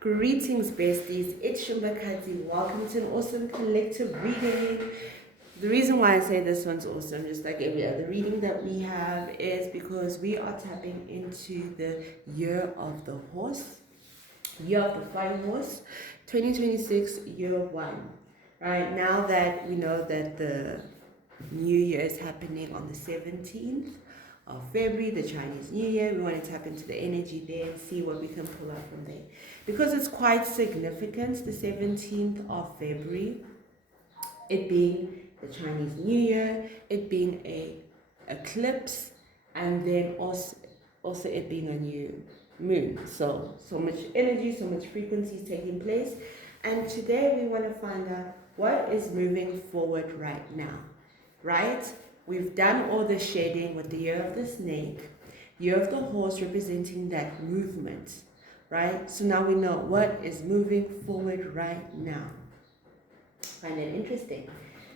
Greetings, besties. It's Shumbakazi. Welcome to an awesome collective reading. The reason why I say this one's awesome, just like every other reading that we have, is because we are tapping into the year of the horse, year of the flying horse, 2026, year one. Right now that we know that the New Year is happening on the 17th of February, the Chinese New Year. We want to tap into the energy there and see what we can pull out from there. Because it's quite significant, the 17th of February, it being the Chinese New Year, it being a eclipse, and then also it being a new moon. So much energy, so much frequency is taking place. And today we want to find out what is moving forward right now, right? We've done all the shedding with the year of the snake, year of the horse representing that movement, right? So now we know what is moving forward right now. Find it interesting.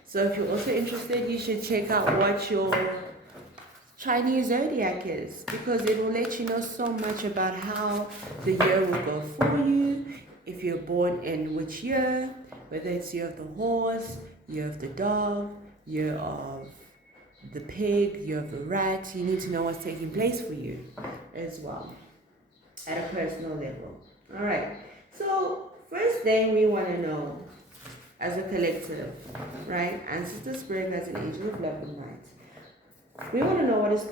So if you're also interested, you should check out what your Chinese zodiac is, because it will let you know so much about how the year will go for you. If you're born in which year, whether it's year of the horse, year of the dog, year of the pig, year of the rat, you need to know what's taking place for you as well at a personal level. All right. So first thing we want to know as a collective, right? Ancestor Spirit as an angel of love and light. We want to know what is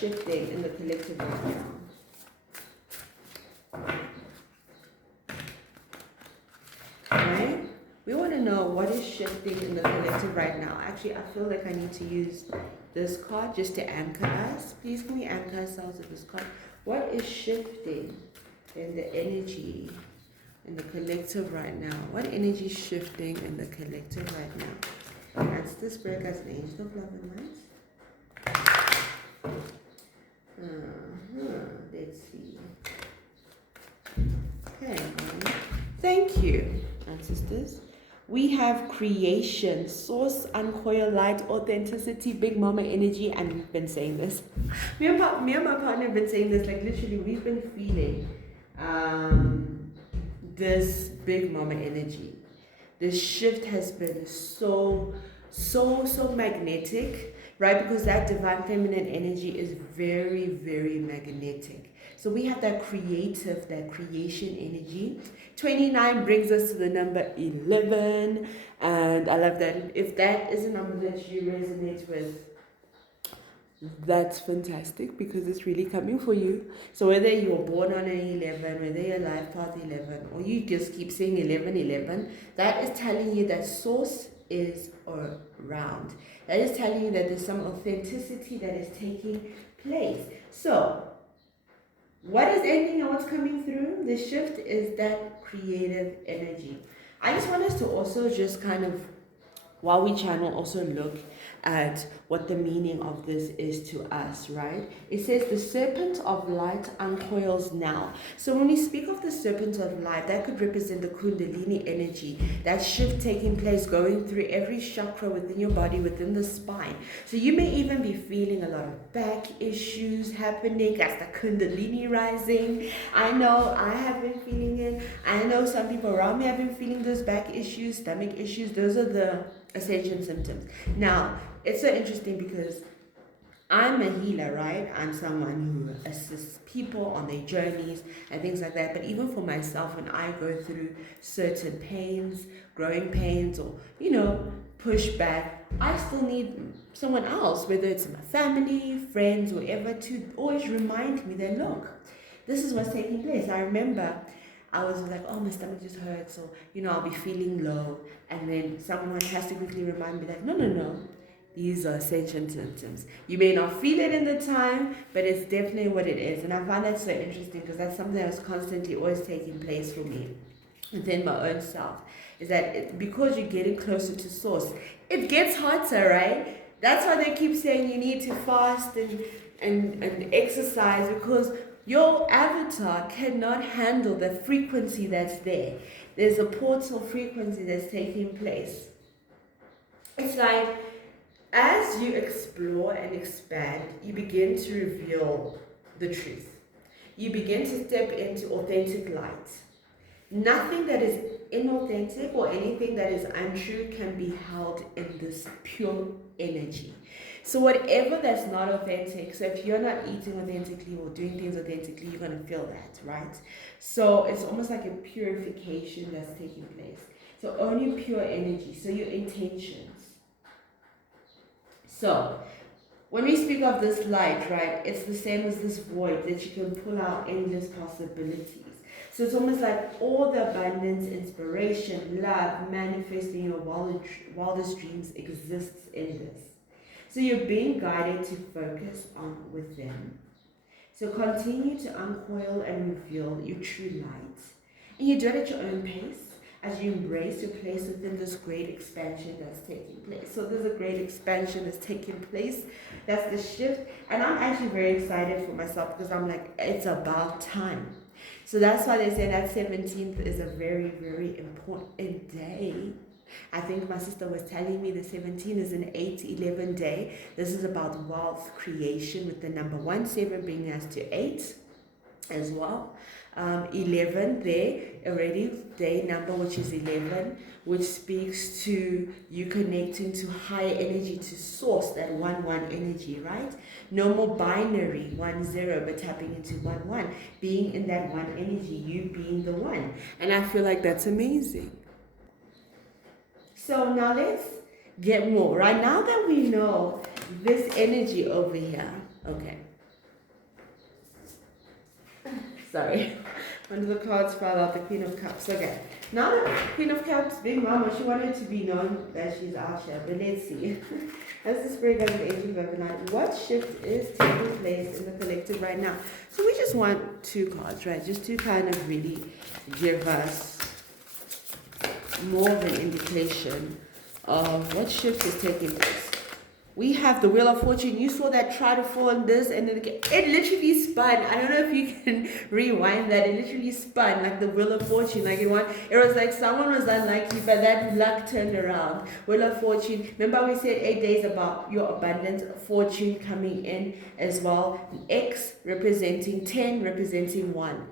shifting in the collective right now. Right? We want to know what is shifting in the collective right now. Actually, I feel like I need to use this card just to anchor us. Please, can we anchor ourselves with this card? What is shifting in the energy in the collective right now? What energy is shifting in the collective right now? That's the Spirit as an angel of love and light. Let's see. Okay. Thank you, ancestors. We have creation, source, uncoil, light, authenticity, big mama energy, and we've been saying this. Me and my partner have been saying this, like literally we've been feeling this big mama energy. This shift has been so magnetic, right? Because that divine feminine energy is very, very magnetic. So we have that creative, that creation energy. 29 brings us to the number 11. And I love that. If that is a number that you resonate with, that's fantastic, because it's really coming for you. So whether you're born on an 11, whether you're life path 11, or you just keep saying 11, that is telling you that source is around. That is telling you that there's some authenticity that is taking place. So what is ending and what's coming through? The shift is that creative energy. I just want us to also just kind of, while we channel, also look at what the meaning of this is to us, right? It says the serpent of light uncoils now. So when we speak of the serpent of light, that could represent the Kundalini energy, that shift taking place, going through every chakra within your body, within the spine. So you may even be feeling a lot of back issues happening. That's the Kundalini rising. I know I have been feeling it. I know some people around me have been feeling those back issues, stomach issues. Those are the ascension symptoms. Now, it's so interesting because I'm a healer, right? I'm someone who assists people on their journeys and things like that. But even for myself, when I go through certain pains, growing pains, or, pushback, I still need someone else, whether it's my family, friends, whatever, to always remind me that, look, this is what's taking place. I remember I was like, oh, my stomach just hurts, so, I'll be feeling low. And then someone has to quickly remind me that, no. These are ascension symptoms. You may not feel it in the time, but it's definitely what it is. And I find that so interesting, because that's something that's constantly always taking place for me within my own self. Is that because you're getting closer to source, it gets hotter, right? That's why they keep saying you need to fast and exercise, because your avatar cannot handle the frequency that's there. There's a portal frequency that's taking place. It's like, as you explore and expand, you begin to reveal the truth. You begin to step into authentic light. Nothing that is inauthentic or anything that is untrue can be held in this pure energy. So whatever that's not authentic, so if you're not eating authentically or doing things authentically, you're going to feel that, right? So it's almost like a purification that's taking place. So only pure energy, so your intentions. So when we speak of this light, right, it's the same as this void that you can pull out endless possibilities. So it's almost like all the abundance, inspiration, love, manifesting your wildest dreams exists in this. So you're being guided to focus on within. So continue to uncoil and reveal your true light. And you do it at your own pace as you embrace your place within this great expansion that's taking place. So there's a great expansion that's taking place. That's the shift. And I'm actually very excited for myself because I'm like, it's about time. So that's why they say that 17th is a very, very important day. I think my sister was telling me the 17 is an 8-11 day. This is about wealth creation with the number 1, 7 bringing us to 8 as well. 11 there already, day number which is 11, which speaks to you connecting to higher energy, to source, that 1-1 energy, right? No more binary 1-0, but tapping into 1-1, being in that 1 energy, you being the 1. And I feel like that's amazing. So now let's get more. Right now that we know this energy over here, okay. Sorry, one of the cards fell out, the Queen of Cups. Okay, now the Queen of Cups, Big Mama, she wanted to be known that she's out here, but let's see. As the spirit guide of the ancient overnight, what shift is taking place in the collective right now? So we just want 2 cards, right? Just to kind of really give us more of an indication of what shift is taking place. We have the Wheel of Fortune. You saw that try to fall on this, and then it literally spun. I don't know if you can rewind that. It literally spun like the Wheel of Fortune. Like it was like someone was unlucky, but that luck turned around. Wheel of Fortune. Remember we said 8 days about your abundance, fortune coming in as well. X representing 10, representing 1.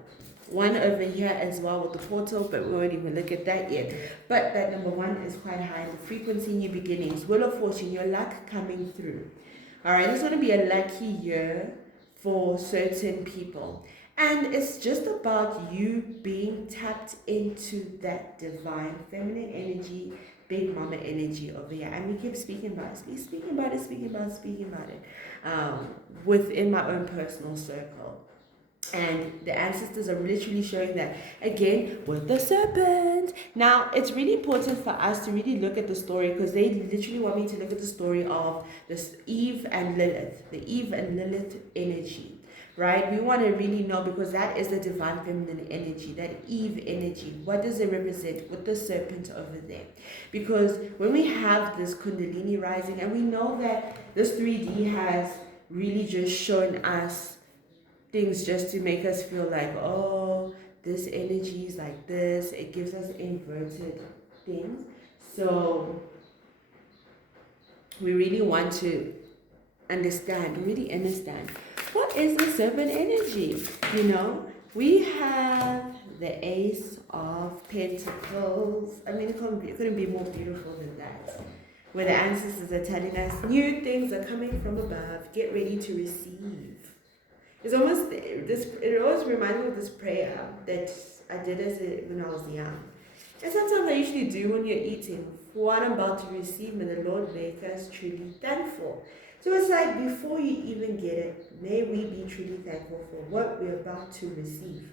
1 over here as well with the portal, but we won't even look at that yet. But that number 1 is quite high. The frequency, new beginnings, Wheel of Fortune, your luck coming through. All right, it's going to be a lucky year for certain people. And it's just about you being tapped into that divine feminine energy, big mama energy over here. And we keep speaking about it within my own personal circle. And the ancestors are literally showing that again with the serpent. Now it's really important for us to really look at the story, because they literally want me to look at the story of this Eve and Lilith, the Eve and Lilith energy, right? We want to really know, because that is the divine feminine energy, that Eve energy. What does it represent with the serpent over there? Because when we have this Kundalini rising, and we know that this 3D has really just shown us things just to make us feel like, oh, this energy is like this. It gives us inverted things. So we really want to really understand what is the serpent energy. You know, we have the Ace of Pentacles. I mean, it couldn't be more beautiful than that, where the ancestors are telling us new things are coming from above. Get ready to receive. It's almost this. It always reminds me of this prayer that I did when I was young, and sometimes I usually do when you're eating. For what I'm about to receive, may the Lord make us truly thankful. So it's like before you even get it, may we be truly thankful for what we're about to receive.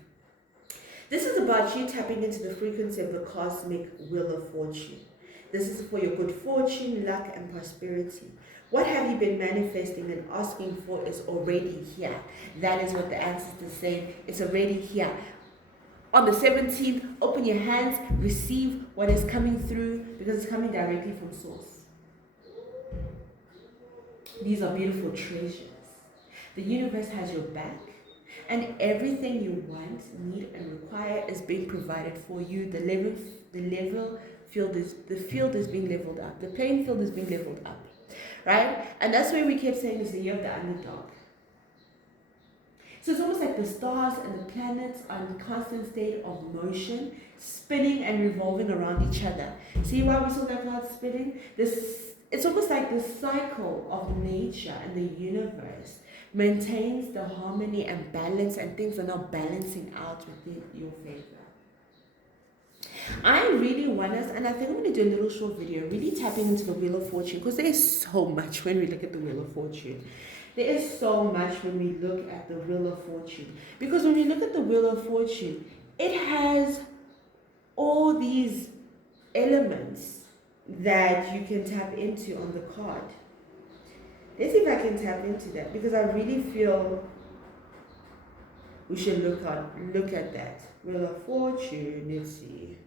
This is about you tapping into the frequency of the cosmic Wheel of Fortune. This is for your good fortune, luck, and prosperity. What have you been manifesting and asking for is already here. That is what the ancestors say. It's already here. On the 17th, open your hands, receive what is coming through, because it's coming directly from source. These are beautiful treasures. The universe has your back, and everything you want, need, and require is being provided for you. The field is being leveled up. The playing field is being leveled up. Right? And that's why we kept saying it's the year of the underdog. So it's almost like the stars and the planets are in a constant state of motion, spinning and revolving around each other. See why we saw that cloud spinning? It's almost like the cycle of nature and the universe maintains the harmony and balance, and things are now balancing out within your favor. I really want us, and I think I'm going to do a little short video, really tapping into the Wheel of Fortune, because there's so much when we look at the Wheel of Fortune. There is so much when we look at the Wheel of Fortune. Because when we look at the Wheel of Fortune, it has all these elements that you can tap into on the card. Let's see if I can tap into that, because I really feel we should look at that. Wheel of Fortune, let's see.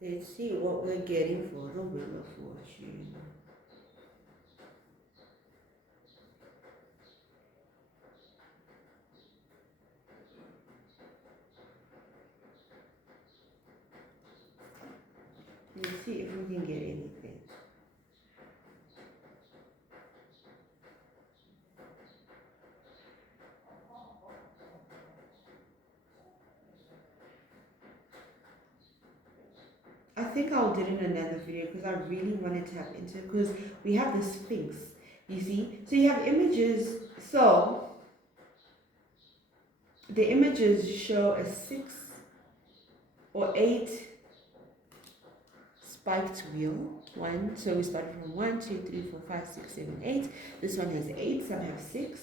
Let's see what we're getting for the Wheel of Fortune. Let's see if we can get anything. I think I'll do it in another video, because I really want to tap into it, because we have the Sphinx, you see. So you have images. So the images show a 6 or 8 spiked wheel. One, so we start from 1, 2, 3, 4, 5, 6, 7, 8. This one has 8, some have 6.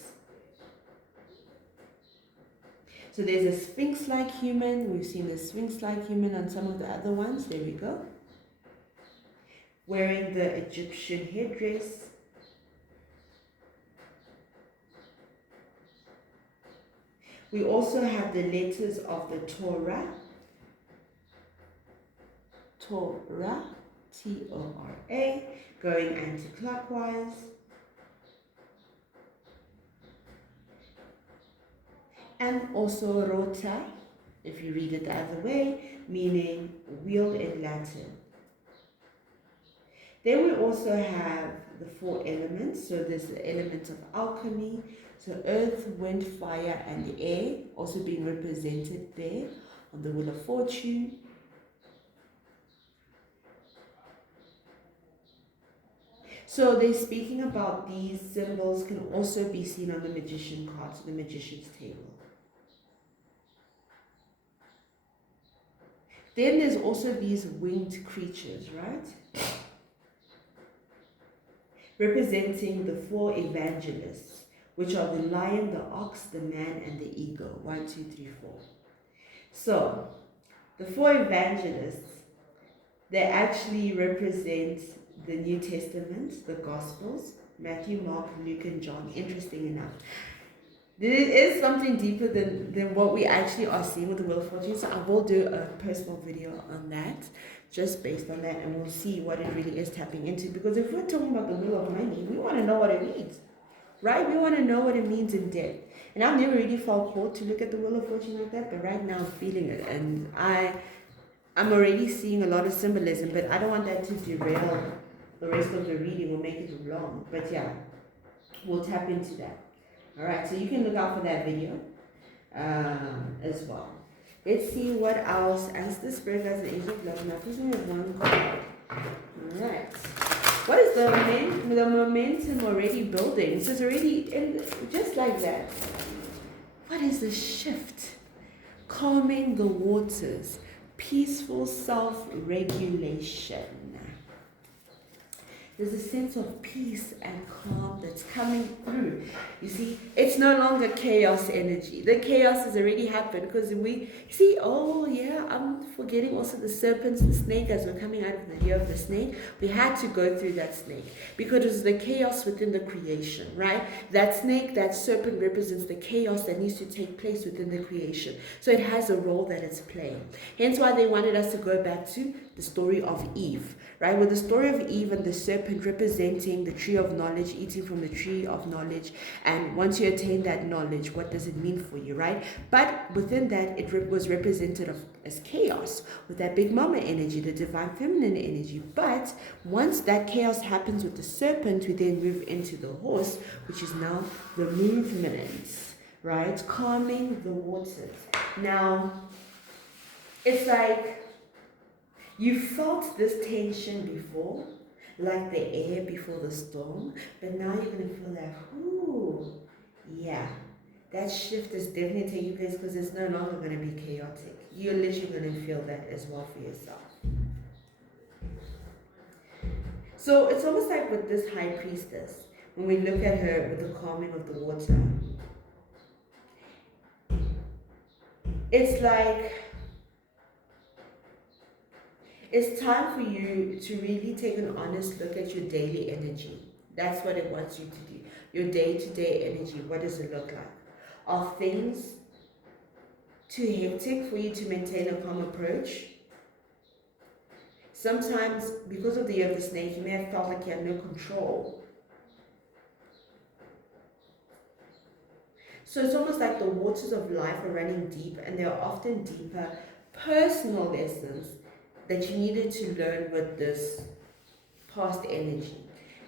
So there's a Sphinx-like human. We've seen the Sphinx-like human on some of the other ones. There we go. Wearing the Egyptian headdress. We also have the letters of the Torah. Torah, T-O-R-A, going anti-clockwise. And also rota, if you read it the other way, meaning wheel in Latin. Then we also have the 4 elements. So there's the element of alchemy, so earth, wind, fire, and air, also being represented there on the Wheel of Fortune. So they're speaking about these symbols can also be seen on the magician cards, the magician's table. Then there's also these winged creatures, right? Representing the 4 evangelists, which are the lion, the ox, the man, and the eagle. 1, 2, 3, 4. So, the 4 evangelists, they actually represent the New Testament, the Gospels, Matthew, Mark, Luke, and John. Interesting enough. There is something deeper than what we actually are seeing with the Wheel of Fortune. So I will do a personal video on that, just based on that, and we'll see what it really is tapping into. Because if we're talking about the Wheel of Money, we want to know what it means, right? We want to know what it means in depth. And I've never really felt called to look at the Wheel of Fortune like that, but right now I'm feeling it, and I'm already seeing a lot of symbolism, but I don't want that to derail the rest of the reading or make it long. But yeah, we'll tap into that. Alright, so you can look out for that video as well. Let's see what else. As the Spirit Guides and Angel of Love, now this one is one card. Alright. What is the momentum already building? So it's already just like that. What is the shift? Calming the waters. Peaceful self-regulation. There's a sense of peace and calm that's coming through. You see, it's no longer chaos energy. The chaos has already happened, because we see, oh yeah, I'm forgetting also the serpents, the snake, as we're coming out of the year of the snake. We had to go through that snake because it was the chaos within the creation, right? That snake, that serpent represents the chaos that needs to take place within the creation. So it has a role that it's playing. Hence why they wanted us to go back to the story of Eve, right? With the story of Eve and the serpent serpent representing the tree of knowledge, eating from the tree of knowledge. And once you attain that knowledge, what does it mean for you, right? But within that, it was represented as chaos with that big mama energy, the divine feminine energy. But once that chaos happens with the serpent, we then move into the horse, which is now the movement, right? Calming the waters. Now, it's like you felt this tension before, like the air before the storm, but now you're going to feel like, ooh, yeah, that shift is definitely taking place because it's no longer going to be chaotic. You're literally going to feel that as well for yourself. So it's almost like with this high priestess, when we look at her with the calming of the water, it's like it's time for you to really take an honest look at your daily energy. That's what it wants you to do. Your day-to-day energy, what does it look like? Are things too hectic for you to maintain a calm approach? Sometimes, because of the year of the snake, you may have felt like you had no control. So it's almost like the waters of life are running deep, and there are often deeper personal lessons that you needed to learn with this past energy.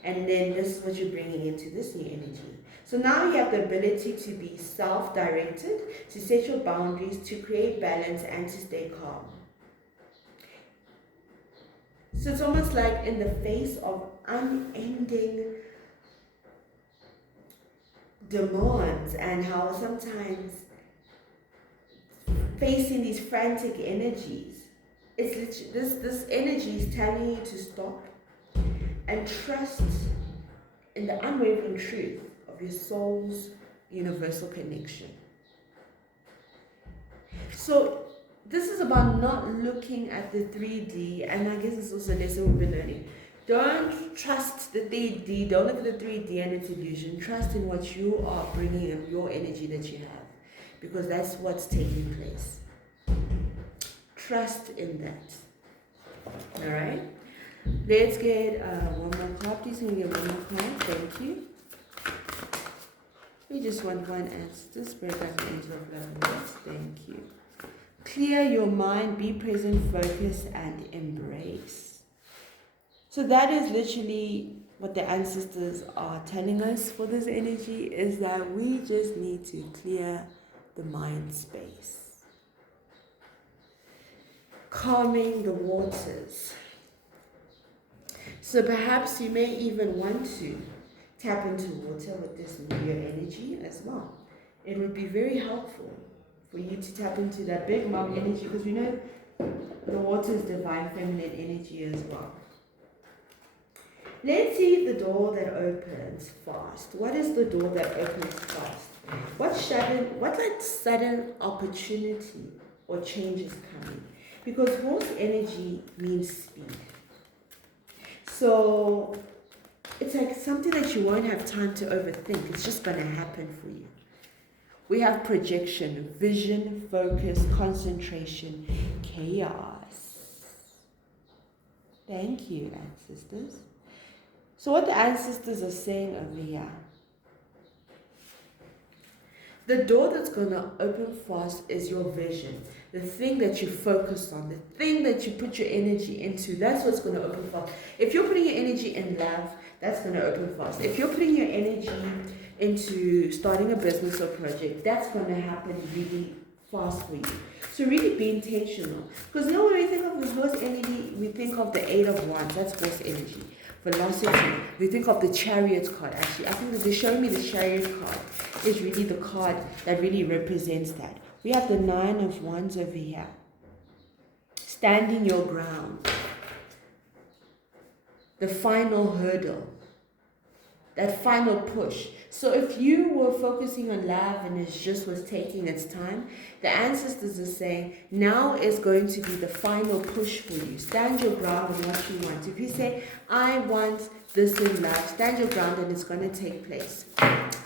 And then this is what you're bringing into this new energy. So now you have the ability to be self-directed, to set your boundaries, to create balance, and to stay calm. So it's almost like in the face of unending demands and how sometimes facing these frantic energies, it's literally, this energy is telling you to stop and trust in the unwavering truth of your soul's universal connection. So this is about not looking at the 3D, and I guess it's also a lesson we've been learning. Don't trust the 3D, don't look at the 3D and its illusion. Trust in what you are bringing in, your energy that you have, because that's what's taking place. Trust in that. Alright? Let's get one more card. Please can we get one more card? Thank you. We just want one answer. Spread that angel of love. Thank you. Clear your mind, be present, focus, and embrace. So that is literally what the ancestors are telling us for this energy, is that we just need to clear the mind space. Calming the waters. So perhaps you may even want to tap into water with this new energy as well. It would be very helpful for you to tap into that big mom energy, because we know the water is divine feminine energy as well. Let's see the door that opens fast. What is the door that opens fast? What sudden opportunity or change is coming? Because horse energy means speed. So it's like something that you won't have time to overthink. It's just going to happen for you. We have projection, vision, focus, concentration, chaos. Thank you, ancestors. So what the ancestors are saying over here, the door that's going to open fast is your vision. The thing that you focus on, the thing that you put your energy into, that's what's going to open fast. If you're putting your energy in love, that's going to open fast. If you're putting your energy into starting a business or project, that's going to happen really fast for you. So really be intentional. Because when we think of this horse energy, we think of the 8 of Wands. That's horse energy. Velocity. We think of the Chariot card. Actually, I think that they're showing me the Chariot card is really the card that really represents that. We have the 9 of Wands over here. Standing your ground. The final hurdle. That final push. So if you were focusing on love and it just was taking its time, the ancestors are saying, now is going to be the final push for you. Stand your ground on what you want. If you say, I want this in love, stand your ground and it's going to take place.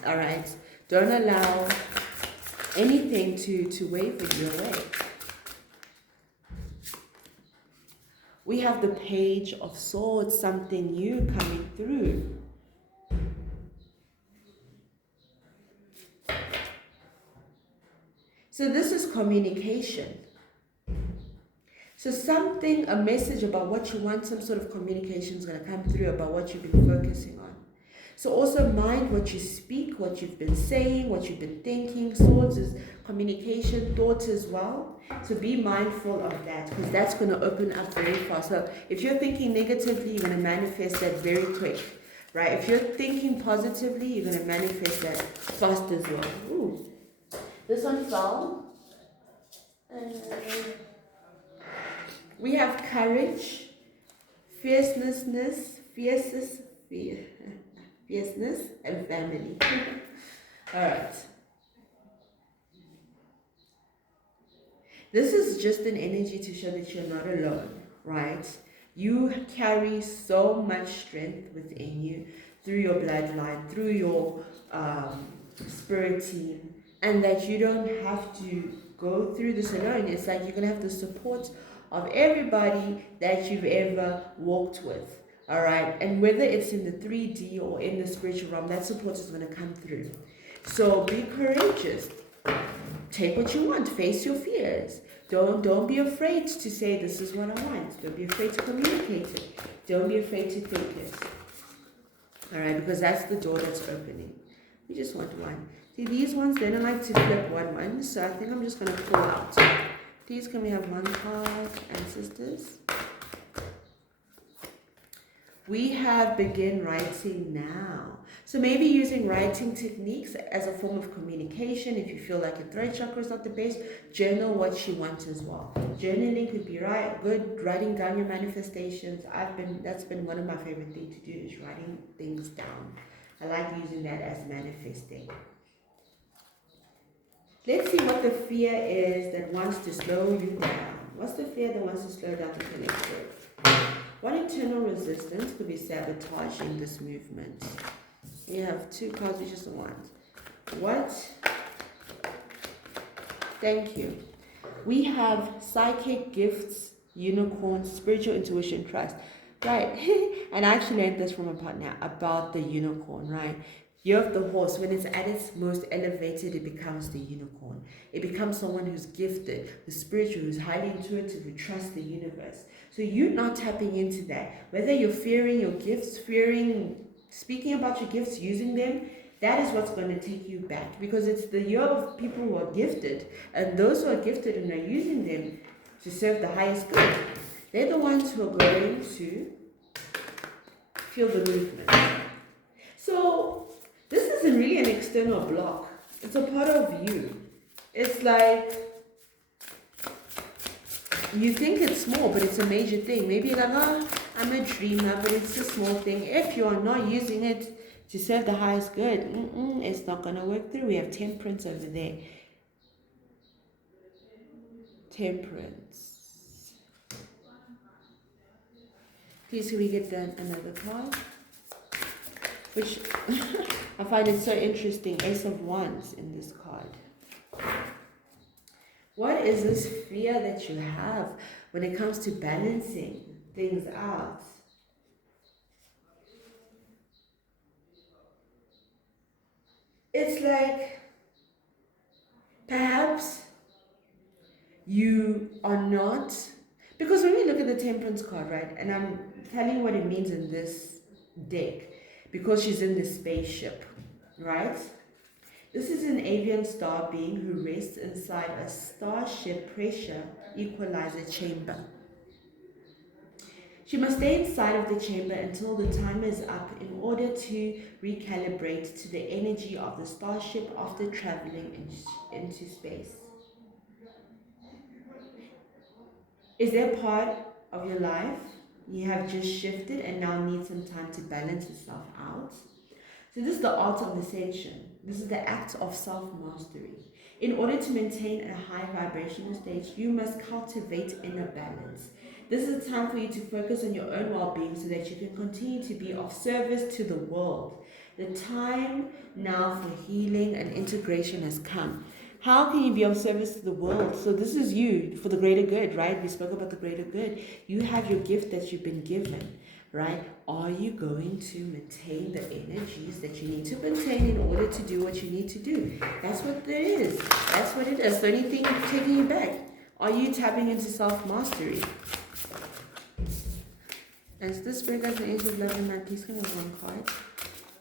All right? Don't allow anything to waver you away. We have the Page of Swords, something new coming through. So this is communication. So something, a message about what you want, some sort of communication is going to come through about what you've been focusing on. So also mind what you speak, what you've been saying, what you've been thinking. Swords is communication, thoughts as well. So be mindful of that, because that's going to open up very fast. So if you're thinking negatively, you're going to manifest that very quick, right? If you're thinking positively, you're going to manifest that fast as well. Ooh. This one fell. We have courage, fierceness, and family. All right. This is just an energy to show that you're not alone, right? You carry so much strength within you through your bloodline, through your spirit team, and that you don't have to go through this alone. It's like you're going to have the support of everybody that you've ever walked with. All right, and whether it's in the 3D or in the spiritual realm, that support is going to come through. So be courageous. Take what you want. Face your fears. Don't be afraid to say this is what I want. Don't be afraid to communicate it. Don't be afraid to think it. All right, because that's the door that's opening. We just want one. See, these ones, they don't like to flip one, so I think I'm just going to pull out. Please, can we have one card, ancestors? We have begin writing now. So maybe using writing techniques as a form of communication. If you feel like your throat chakra is not the best, journal what you want as well. Journaling could be good. Writing down your manifestations. That's been one of my favorite things to do, is writing things down. I like using that as manifesting. Let's see what the fear is that wants to slow you down. What's the fear that wants to slow down the collective? What internal resistance could be sabotaging this movement? We have two cards, we just want. What? Thank you. We have psychic gifts, unicorn, spiritual intuition, trust. Right. And I actually learned this from a partner about the unicorn, right? You have the horse. When it's at its most elevated, it becomes the unicorn. It becomes someone who's gifted, who's spiritual, who's highly intuitive, who trusts the universe. So you're not tapping into that. Whether you're fearing your gifts, speaking about your gifts, using them, that is what's going to take you back. Because it's the year of people who are gifted. And those who are gifted and are using them to serve the highest good, they're the ones who are going to feel the movement. So this isn't really an external block. It's a part of you. It's like, you think it's small, but it's a major thing. Maybe you're like, oh, I'm a dreamer, but it's a small thing. If you are not using it to serve the highest good, it's not going to work through. We have temperance over there. Temperance. Please, can we get another card? Which I find it so interesting. Ace of Wands in this card. What is this fear that you have when it comes to balancing things out? It's like perhaps you are not, because when we look at the Temperance card, right, and I'm telling you what it means in this deck, because she's in the spaceship, right? This is an avian star being who rests inside a starship pressure equalizer chamber. She must stay inside of the chamber until the timer is up in order to recalibrate to the energy of the starship after traveling into space. Is there a part of your life you have just shifted and now need some time to balance yourself out? So this is the art of ascension. This is the act of self-mastery. In order to maintain a high vibrational state, you must cultivate inner balance. This is a time for you to focus on your own well-being so that you can continue to be of service to the world. The time now for healing and integration has come. How can you be of service to the world? So this is you for the greater good, right? We spoke about the greater good. You have your gift that you've been given, right? Are you going to maintain the energies that you need to maintain in order to do what you need to do? That's what it is. That's what it is. The only thing taking you back. Are you tapping into self-mastery? As the spirit guides and angels love and light, please come on one card.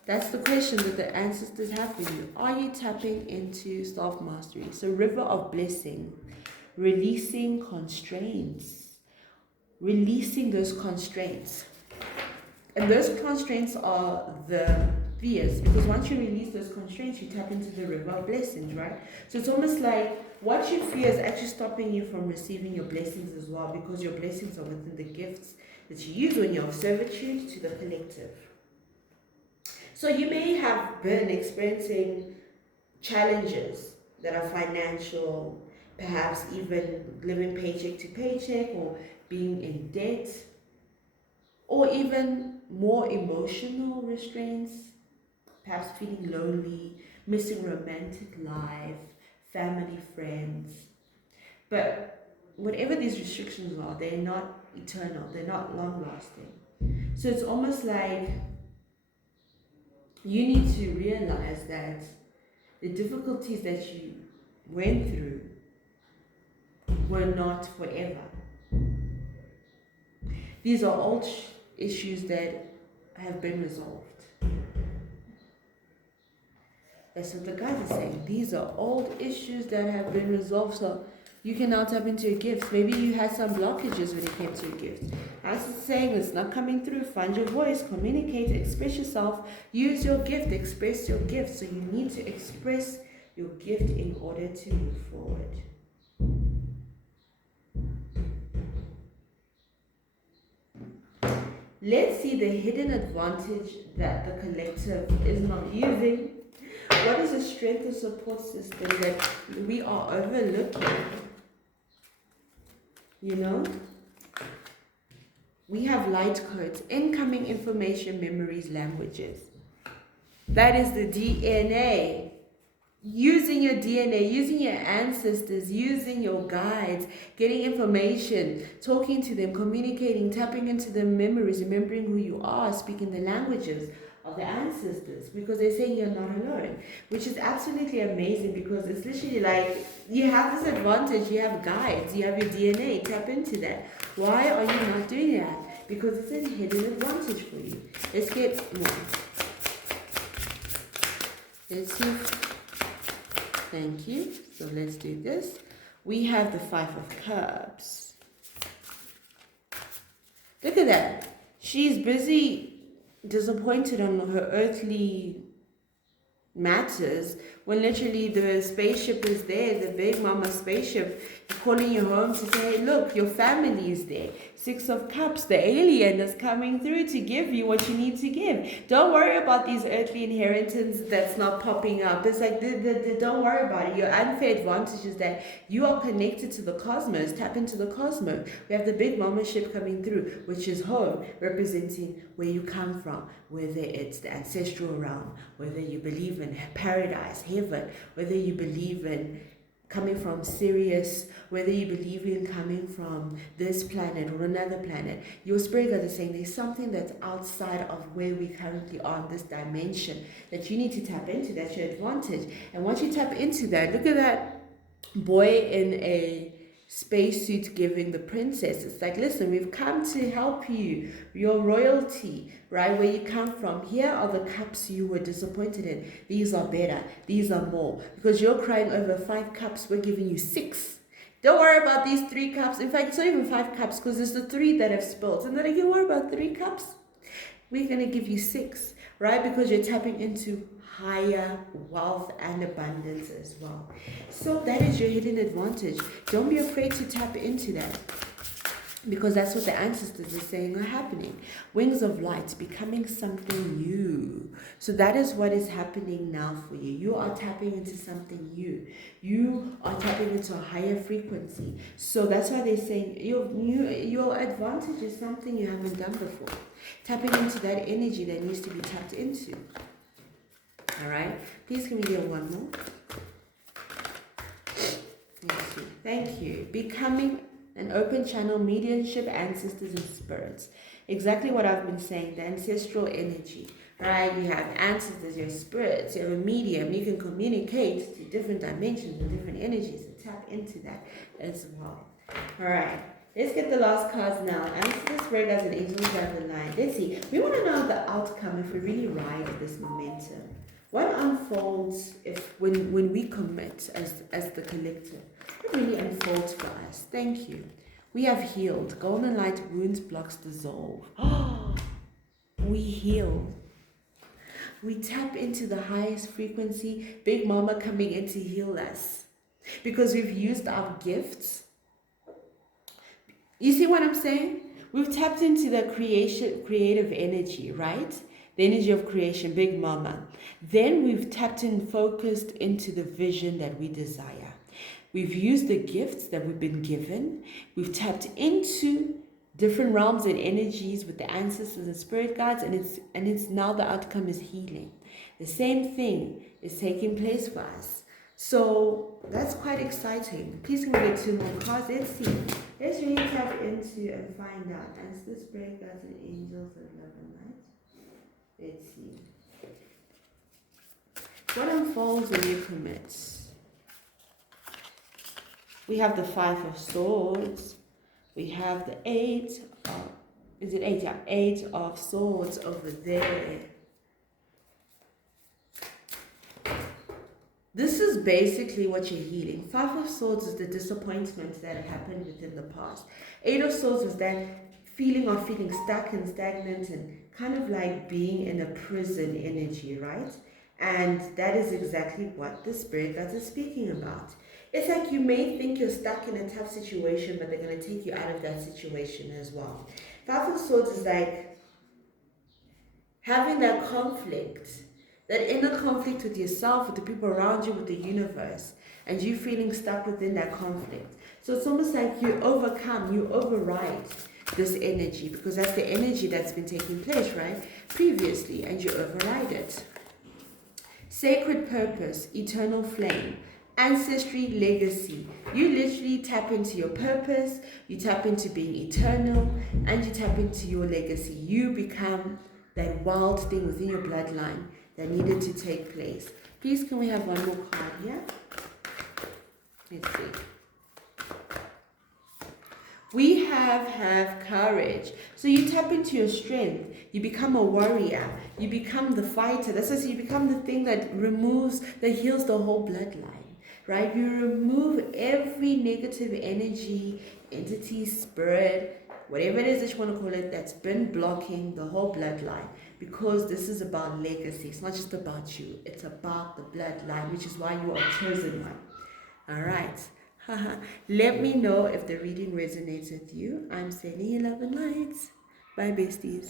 That's the question that the ancestors have for you. Are you tapping into self-mastery? So river of blessing, releasing constraints, releasing those constraints. And those constraints are the fears, because once you release those constraints, you tap into the river of blessings, right? So it's almost like what you fear is actually stopping you from receiving your blessings as well, because your blessings are within the gifts that you use when you're of servitude to the collective. So you may have been experiencing challenges that are financial, perhaps even living paycheck to paycheck, or being in debt, or even more emotional restraints, perhaps feeling lonely, missing romantic life, family, friends. But whatever these restrictions are, they're not eternal, they're not long-lasting. So it's almost like you need to realize that the difficulties that you went through were not forever. These are old issues that have been resolved. That's what the guides are saying. These are old issues that have been resolved, so you can now tap into your gifts. Maybe you had some blockages when it came to your gifts. As it's saying, it's not coming through. Find your voice, communicate, express yourself, use your gift, express your gift. So you need to express your gift in order to move forward. Let's see the hidden advantage that the collective is not using. What is the strength and support system that we are overlooking? You know? We have light codes, incoming information, memories, languages. That is the DNA. Using your DNA, using your ancestors, using your guides, getting information, talking to them, communicating, tapping into the memories, remembering who you are, speaking the languages of the ancestors, because they're saying you're not alone, which is absolutely amazing, because it's literally like you have this advantage, you have guides, you have your DNA, tap into that. Why are you not doing that? Because it's a hidden advantage for you. Let's get more. Let's see. Thank you. So let's do this. We have the Five of Cups. Look at that. She's busy disappointed on her earthly matters when literally the spaceship is there, the big mama spaceship calling you home to say, hey, look, your family is there. Six of Cups, the alien is coming through to give you what you need to give. Don't worry about these earthly inheritance that's not popping up. It's like, don't worry about it. Your unfair advantage is that you are connected to the cosmos. Tap into the cosmos. We have the big mama ship coming through, which is home, representing where you come from, whether it's the ancestral realm, whether you believe in paradise, heaven, whether you believe in coming from Sirius, whether you believe in coming from this planet or another planet. Your spirit guides are saying there's something that's outside of where we currently are in this dimension that you need to tap into. That's your advantage. And once you tap into that, look at that boy in a spacesuit giving the princess. It's like, listen, we've come to help you, your royalty, right? Where you come from. Here are the cups you were disappointed in. These are better. These are more. Because you're crying over 5 cups, we're giving you 6. Don't worry about these 3 cups. In fact, it's not even 5 cups, because it's the 3 that have spilled. And then like, you worry about 3 cups? We're going to give you 6, right? Because you're tapping into higher wealth and abundance as well. So that is your hidden advantage. Don't be afraid to tap into that, because that's what the ancestors are saying are happening. Wings of light, becoming something new. So that is what is happening now for you. You are tapping into something new. You are tapping into a higher frequency. So that's why they're saying your advantage is something you haven't done before. Tapping into that energy that needs to be tapped into. All right, please can we get one more? Bestie. Thank you. Becoming an open channel, mediumship, ancestors, and spirits. Exactly what I've been saying, the ancestral energy, right? You have ancestors, your spirits, you're a medium. You can communicate to different dimensions and different energies and tap into that as well. All right. Let's get the last cards now. Ancestors, spirit guides, and angels down the line. Let's see. We want to know the outcome if we really ride this momentum. What unfolds if when we commit as the collective? What really unfolds for us? Thank you. We have healed. Golden light, wounds, blocks dissolve. Oh, we heal. We tap into the highest frequency. Big Mama coming in to heal us. Because we've used our gifts. You see what I'm saying? We've tapped into the creative energy, right? The energy of creation, Big Mama. Then we've tapped in, focused into the vision that we desire. We've used the gifts that we've been given. We've tapped into different realms and energies with the ancestors and spirit guides, and it's now the outcome is healing. The same thing is taking place for us. So that's quite exciting. Please can we get 2 more cards? Let's see. Let's really tap into and find out. Ancestors, spirit guides, and angels of love and light. Let's see. What unfolds when you commit? We have the 5 of Swords. We have the 8 of, is it 8? Yeah, 8 of Swords over there. This is basically what you're healing. 5 of Swords is the disappointments that happened within the past. 8 of Swords was that feeling of feeling stuck and stagnant and kind of like being in a prison energy, right? And that is exactly what the spirit guides are speaking about. It's like you may think you're stuck in a tough situation, but they're going to take you out of that situation as well. 5 of Swords is like having that conflict, that inner conflict with yourself, with the people around you, with the universe, and you feeling stuck within that conflict. So it's almost like you overcome, you override this energy, because that's the energy that's been taking place, right, previously, and you override it. Sacred purpose, eternal flame, ancestry, legacy. You literally tap into your purpose, you tap into being eternal, and you tap into your legacy. You become that wild thing within your bloodline that needed to take place. Please, can we have one more card here? Let's see. We have courage. So you tap into your strength. You become a warrior. You become the fighter. That's why you become the thing that removes, that heals the whole bloodline, right? You remove every negative energy, entity, spirit, whatever it is that you want to call it, that's been blocking the whole bloodline. Because this is about legacy. It's not just about you. It's about the bloodline, which is why you are chosen one. All right. Let me know if the reading resonates with you. I'm sending you love and lights. Bye, besties.